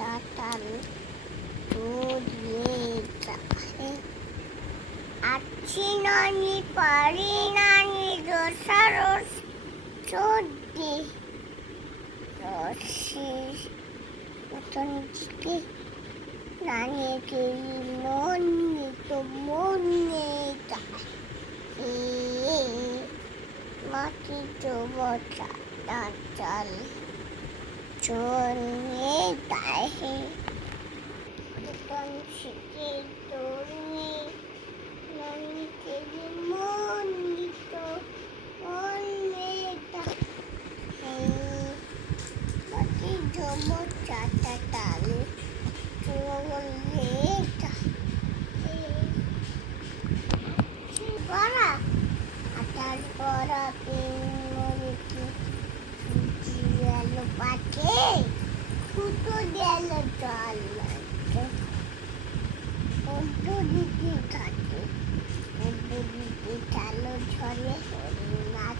Turtle দৌড়িয়ে যায়। আছি নানি পারি নানি রসারস চোদ্দি রসির মতন দিকে নানিকে মনে তো মনে যায় মাটি তো বচা চাল চলে যায় শিখে তোরে নানিকে মনে তো মনে যায় মাটি তো বচা চাল চলে যায় আটার পরা পেনকি গেল পাঠে ফুটো গেল জল দিকে থাকে দিকে চালো ঝরে নাচ